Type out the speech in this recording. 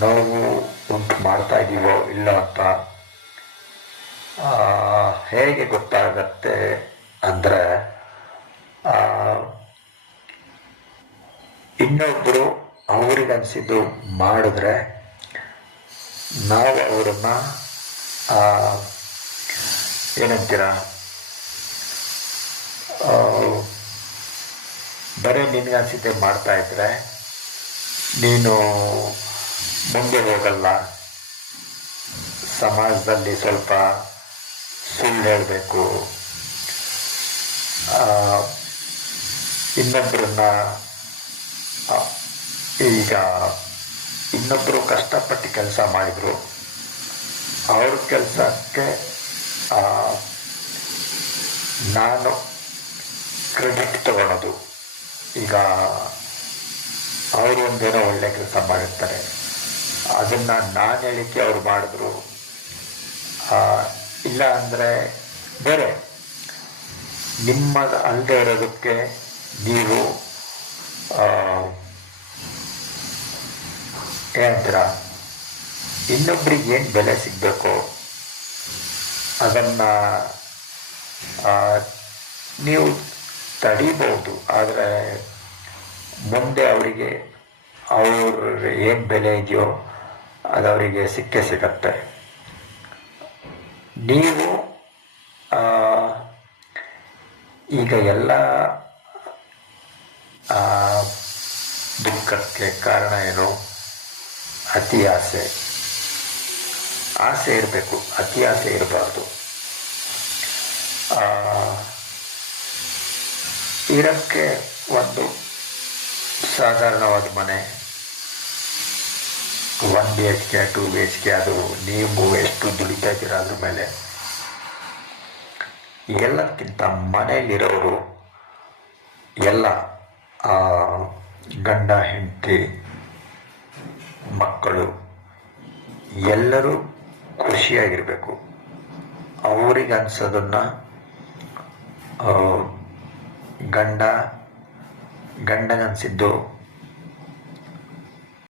ನೋವು ಉಂಟು ಮಾಡ್ತಾ ಇದ್ದೀವೋ ಇಲ್ಲ ಅಂತ ಹೇಗೆ ಗೊತ್ತಾಗತ್ತೆ ಅಂದರೆ, ಇನ್ನೊಬ್ಬರು ಅವ್ರಿಗನ್ಸಿದ್ದು ಮಾಡಿದ್ರೆ ನಾವು ಅವರನ್ನ ಏನಂತೀರ, ಬರೀ ನಿನಗನ್ಸಿದ್ದೆ ಮಾಡ್ತಾ ಇದ್ರೆ ನೀನು ಮುಂದೆ ಹೋಗಲ್ಲ. ಸಮಾಜದಲ್ಲಿ ಸ್ವಲ್ಪ ಸುಳ್ಳು ಹೇಳಬೇಕು, ಇನ್ನೊಬ್ಬರನ್ನ ಈಗ ಇನ್ನೊಬ್ಬರು ಕಷ್ಟಪಟ್ಟು ಕೆಲಸ ಮಾಡಿದರು, ಅವ್ರ ಕೆಲಸಕ್ಕೆ ನಾನು ಕ್ರೆಡಿಟ್ ತಗೊಳ್ಳೋದು. ಈಗ ಅವರು ಒಂದೇನೋ ಒಳ್ಳೆ ಕೆಲಸ ಮಾಡಿರ್ತಾರೆ, ಅದನ್ನು ನಾನು ಹೇಳಿಕೆ ಅವ್ರು ಮಾಡಿದ್ರು, ಇಲ್ಲ ಅಂದರೆ ಬೇರೆ ನಿಮ್ಮದು ಅಲ್ಲದೆ ಇರೋದಕ್ಕೆ ನೀವು ಏನಂತೀರ, ಇನ್ನೊಬ್ರಿಗೆ ಏನು ಬೆಲೆ ಸಿಗಬೇಕು ಅದನ್ನು ನೀವು ತಡಿಬೋದು. ಆದರೆ ಮುಂದೆ ಅವರಿಗೆ ಅವ್ರ ಏನು ಬೆಲೆ ಇದೆಯೋ ಅದು ಅವರಿಗೆ ಸಿಕ್ಕೇ ಸಿಗತ್ತೆ. ನೀವು ಈಗ ಎಲ್ಲ ದುಃಖಕ್ಕೆ ಕಾರಣ ಏನು? ಅತಿ ಆಸೆ. ಆಸೆ ಇರಬೇಕು, ಅತಿ ಆಸೆ ಇರಬಾರ್ದು. ಇರೋಕ್ಕೆ ಒಂದು ಸಾಧಾರಣವಾದ ಮನೆ, 1 BHK 2 BHK, ಅದು ನೀವು ಎಷ್ಟು ದುಡಿತಾ ಇದ್ದೀರ ಅದ್ರ ಮೇಲೆ. ಎಲ್ಲಕ್ಕಿಂತ ಮನೆಯಲ್ಲಿರೋರು ಎಲ್ಲ ಗಂಡ ಹೆಂಡತಿ ಮಕ್ಕಳು ಎಲ್ಲರೂ ಖುಷಿಯಾಗಿರಬೇಕು. ಅವ್ರಿಗೆ ಅನ್ಸೋದನ್ನು ಗಂಡಗನ್ಸಿದ್ದು